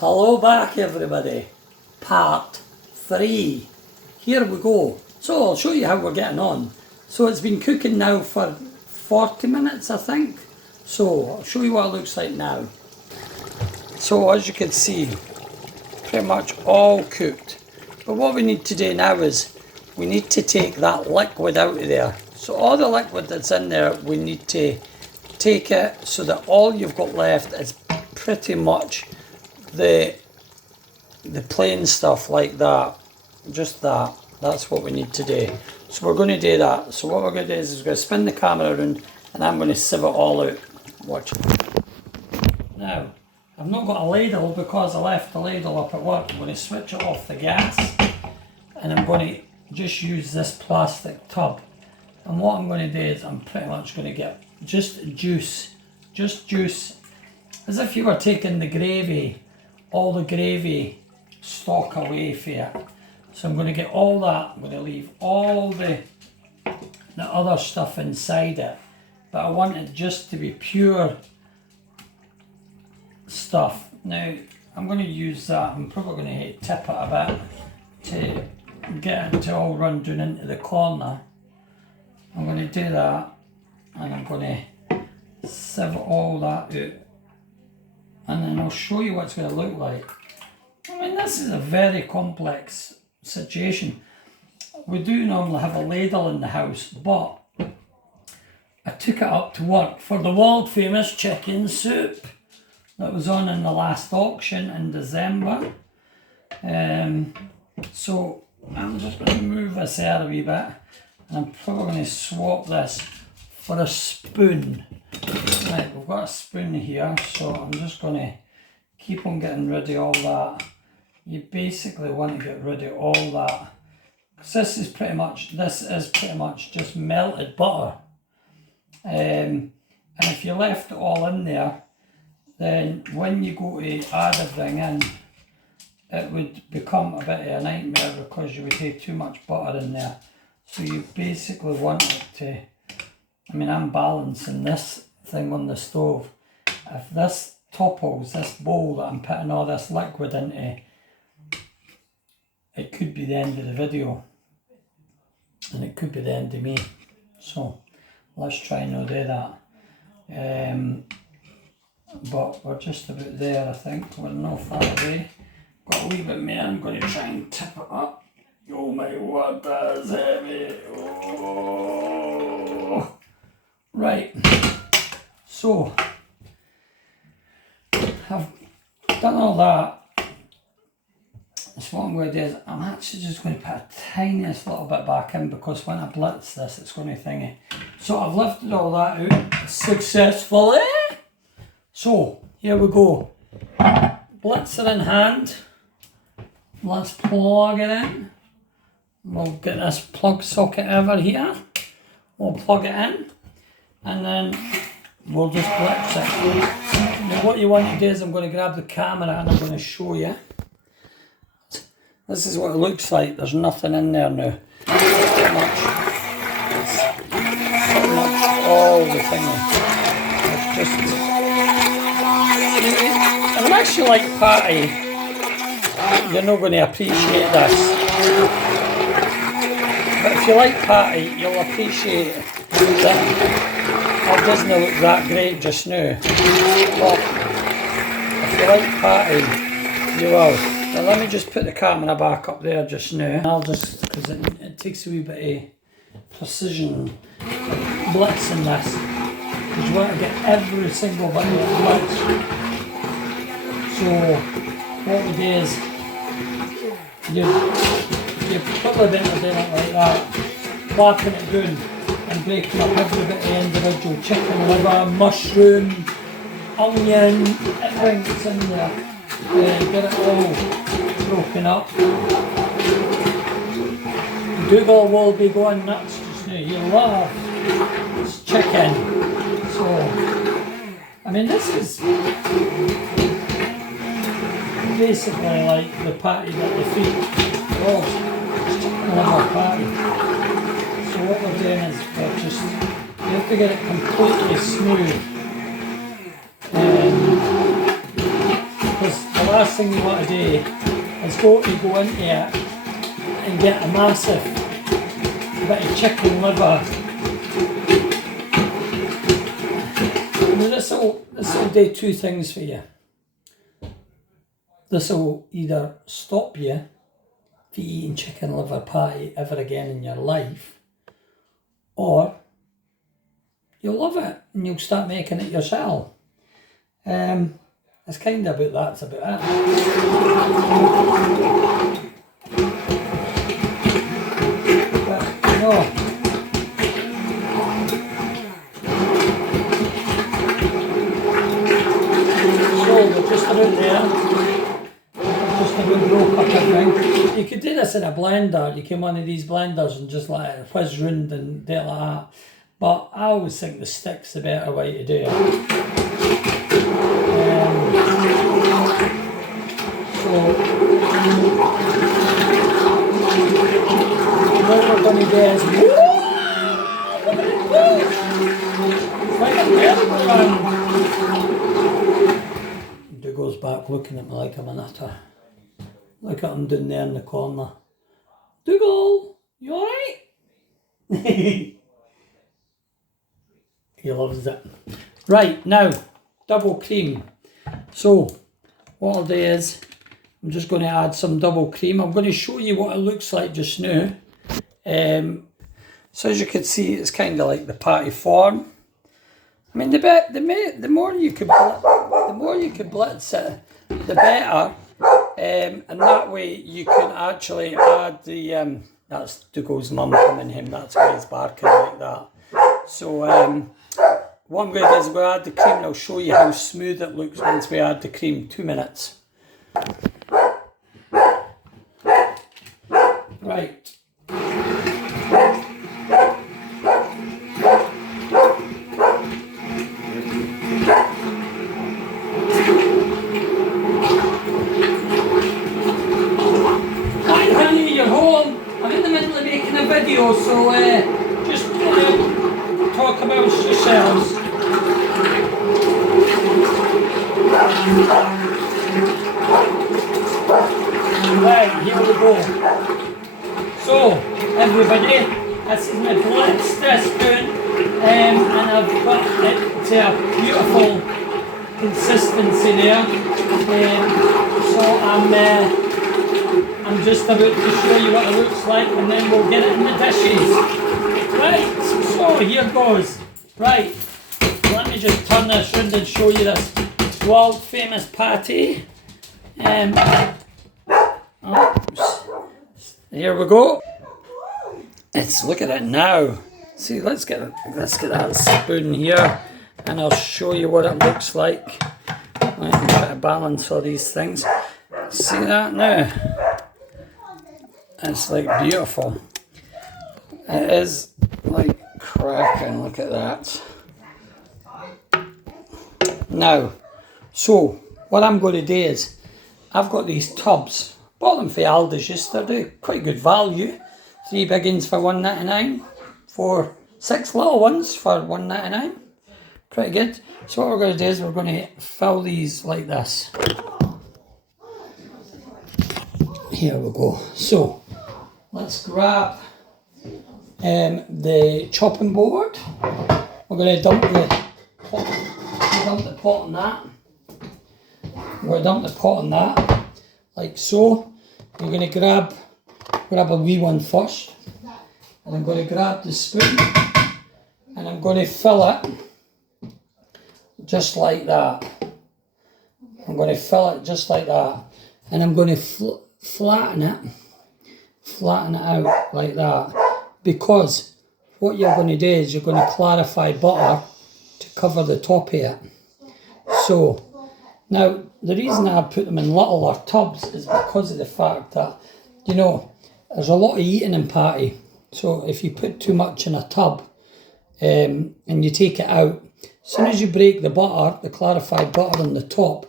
Hello back everybody, part 3. Here we go. So I'll show you how we're getting on. So it's been cooking now for 40 minutes I think. So I'll show you what it looks like now. So as you can see, pretty much all cooked. But what we need to do now is we need to take that liquid out of there. So all the liquid that's in there, we need to take it so that all you've got left is pretty much the plain stuff like that, just that. That's what we need to do. So we're going to do that. So what we're going to do is we're going to spin the camera around and I'm going to sieve it all out. Watch. Now, I've not got a ladle because I left the ladle up at work. I'm going to switch it off the gas and I'm going to just use this plastic tub. And what I'm going to do is I'm pretty much going to get just juice, as if you were taking the gravy, all the gravy stock away for it. So I'm going to get all that, I'm going to leave all the other stuff inside it, but I want it just to be pure stuff. Now I'm going to use that, I'm probably going to tip it a bit to get it to all run down into the corner. I'm going to do that and I'm going to sieve all that out. And then I'll show you what it's going to look like. I mean, this is a very complex situation. We do normally have a ladle in the house, but I took it up to work for the world famous chicken soup that was on in the last auction in December. So I'm just going to move this here a wee bit, and I'm probably going to swap this for a spoon. Right, we've got a spoon here, so I'm just going to keep on getting rid of all that. You basically want to get rid of all that, because this is pretty much just melted butter. And if you left it all in there, then when you go to add everything in, it would become a bit of a nightmare because you would have too much butter in there. So you basically want it to, I mean, I'm balancing this thing on the stove. If this topples, this bowl that I'm putting all this liquid into, it could be the end of the video and it could be the end of me. So let's try and not do that. But we're just about there, I think. We're not far away. Got a wee bit more. I'm going to try and tip it up. Oh my word, that's heavy. Oh. Right. So I've done all that. So what I'm going to do is I'm actually just going to put a tiniest little bit back in, because when I blitz this it's going to thingy. So I've lifted all that out successfully. So here we go. Blitzer in hand. Let's plug it in. We'll get this plug socket over here. We'll plug it in and then we'll just blitz it. Now what you want to do is I'm going to grab the camera and I'm going to show you. This is what it looks like. There's nothing in there now. Pretty much all the thingy. It's just, and I'm actually like Patty. You're not going to appreciate this. But if you like Patty, you'll appreciate that it doesn't look that great just now. But if you like Patty, you will. Now let me just put the camera back up there just now. I'll just, because it takes a wee bit of precision blitzing this. Because you want to get every single bit of the blitz. So what we do is you probably better doing it like that, flapping it down and breaking up every bit of individual chicken liver, mushroom, onion, everything that's in there. Get it all broken up. Google will be going nuts just now. You love this chicken. So, I mean, this is basically like the patty that the feet. Oh, it's chicken liver patty. So what we're doing is you have to get it completely smooth. Because the last thing you want to do is go into it and get a massive bit of chicken liver. Now this will do two things for you. This will either stop you from eating chicken liver patty ever again in your life, or you'll love it and you'll start making it yourself. It's kind of about that, it's about it. But, no. So, we're just about there. Just about broke up everything. You could do this in a blender. You can one of these blenders and just let it whiz round and do it like that. But I always think the stick's the better way to do it. So what we're going to do is Dougal's back looking at me like I'm a nutter. Look at him down there in the corner. Dougal, you alright? He loves it. Right, now, double cream. So, what I'll do is, I'm just going to add some double cream. I'm going to show you what it looks like just now. So as you can see, it's kind of like the patty form. I mean, the more you can blitz it, the better. And that way you can actually add the that's Dougal's mum coming home. That's why he's barking like that. So what I'm going to do is we'll add the cream and I'll show you how smooth it looks once we add the cream. 2 minutes. Right. Hi honey, you're home. I'm in the middle of making a video, so just talk about yourselves. Right, here we go. So, everybody, this is my blitz this spoon, and I've got it to a beautiful consistency there. So I'm just about to show you what it looks like, and then we'll get it in the dishes. Right, so here goes. Right, let me just turn this round and show you this world famous patty. Oops. Here we go. Look at it now. See, let's get that spoon here, and I'll show you what it looks like. Right, a bit of balance all these things. See that now? It's like beautiful. It is like cracking. Look at that. Now, so what I'm going to do is, I've got these tubs. Bought them for Aldi's yesterday. Quite good value. 3 big ones for $1.99. 6 little ones for $1.99. Pretty good. So what we're going to do is we're going to fill these like this. Here we go. So let's grab the chopping board. We're going to dump the pot on that. We're going to dump the pot on that, like so. We're going to grab a wee one first, and I'm going to grab the spoon, and I'm going to fill it just like that. I'm going to fill it just like that, and I'm going to flatten it out like that, because what you're going to do is you're going to clarify butter to cover the top of it. So now the reason I put them in littler tubs is because of the fact that, you know, there's a lot of eating in patty. So if you put too much in a tub and you take it out, as soon as you break the butter, the clarified butter on the top,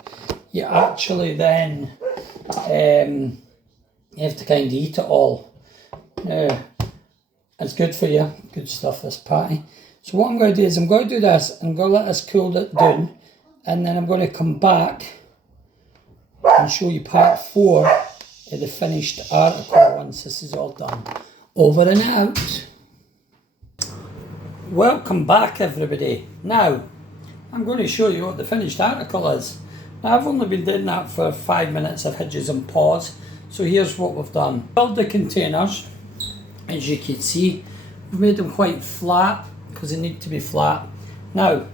you actually then you have to kind of eat it all. Now, it's good for you. Good stuff, this patty. So what I'm going to do is I'm going to do this. I'm going to let this cool it down, and then I'm going to come back and show you part 4 of the finished article once this is all done. Over and out. Welcome back, everybody. Now, I'm going to show you what the finished article is. Now, I've only been doing that for 5 minutes. I've had you some pause. So here's what we've done. Build the containers, as you can see. We've made them quite flat, because they need to be flat. Now,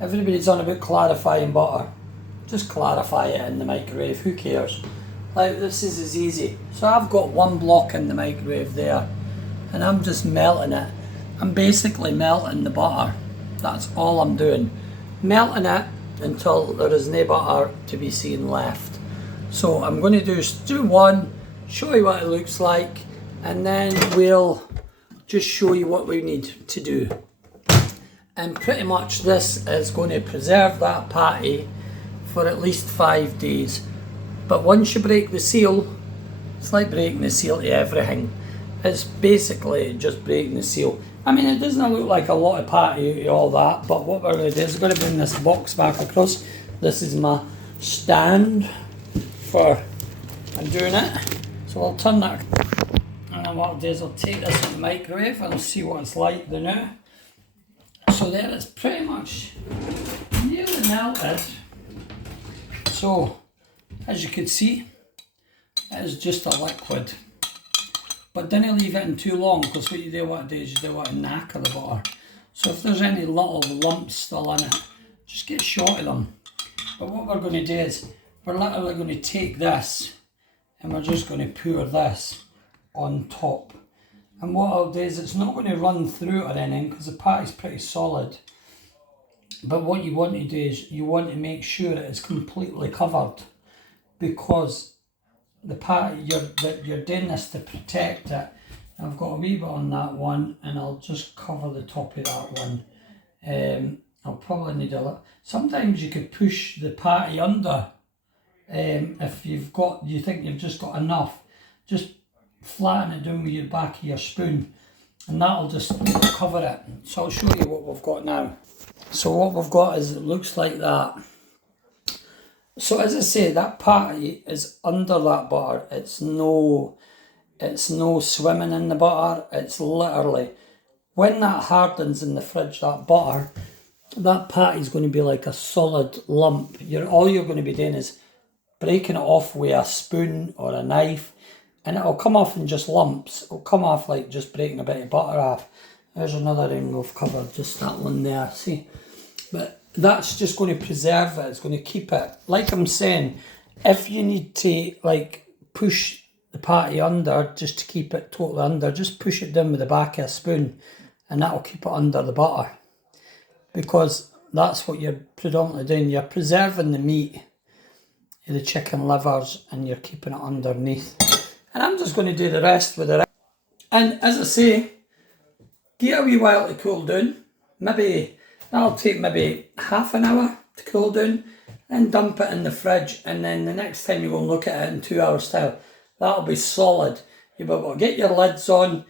everybody's on about clarifying butter. Just clarify it in the microwave, who cares? Like, this is as easy. So I've got 1 block in the microwave there, and I'm just melting it. I'm basically melting the butter. That's all I'm doing. Melting it until there is no butter to be seen left. So I'm going to do 1, show you what it looks like, and then we'll just show you what we need to do. And pretty much this is going to preserve that patty for at least 5 days. But once you break the seal, it's like breaking the seal to everything. It's basically just breaking the seal. I mean, it doesn't look like a lot of patty all that, but what we're going to do is we're going to bring this box back across. This is my stand for doing it. So I'll turn that, and then what I'll do is I'll take this in the microwave and I'll see what it's like now. So there, it's pretty much nearly melted. So, as you can see, it is just a liquid. But don't leave it in too long, because what you do want to do is you do want to knacker the butter. So if there's any little lumps still in it, just get short of them. But what we're going to do is, we're literally going to take this, and we're just going to pour this on top. And what I'll do is, it's not going to run through or anything, because the patty's pretty solid. But what you want to do is, you want to make sure it is completely covered, because the patty, you're doing this to protect it. I've got a wee bit on that one, and I'll just cover the top of that one. I'll probably need a lot. Sometimes you could push the patty under. If you think you've just got enough, just flatten it down with your back of your spoon, and that'll just cover it. So I'll show you what we've got now. So what we've got is, it looks like that. So as I say, that patty is under that butter. It's no swimming in the butter. It's literally, when that hardens in the fridge, that butter, that patty is going to be like a solid lump. All you're going to be doing is breaking it off with a spoon or a knife, and it'll come off in just lumps. It'll come off like just breaking a bit of butter off. There's another ring we've covered, just that one there, see? But that's just going to preserve it. It's going to keep it. Like I'm saying, if you need to like push the patty under just to keep it totally under, just push it down with the back of a spoon, and that'll keep it under the butter. Because that's what you're predominantly doing. You're preserving the meat of the chicken livers, and you're keeping it underneath. And I'm just going to do the rest with the rest. And as I say, give it a wee while to cool down. That'll take maybe half an hour to cool down, and dump it in the fridge, and then the next time you go and look at it in 2 hours time, that'll be solid. You'll be able to get your lids on.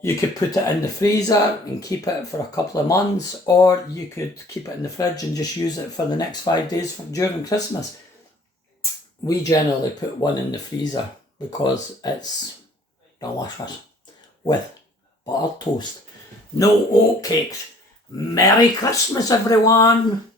You could put it in the freezer and keep it for a couple of months, or you could keep it in the fridge and just use it for the next 5 days during Christmas. We generally put one in the freezer because it's delicious with buttered toast. No oatcakes. Merry Christmas, everyone!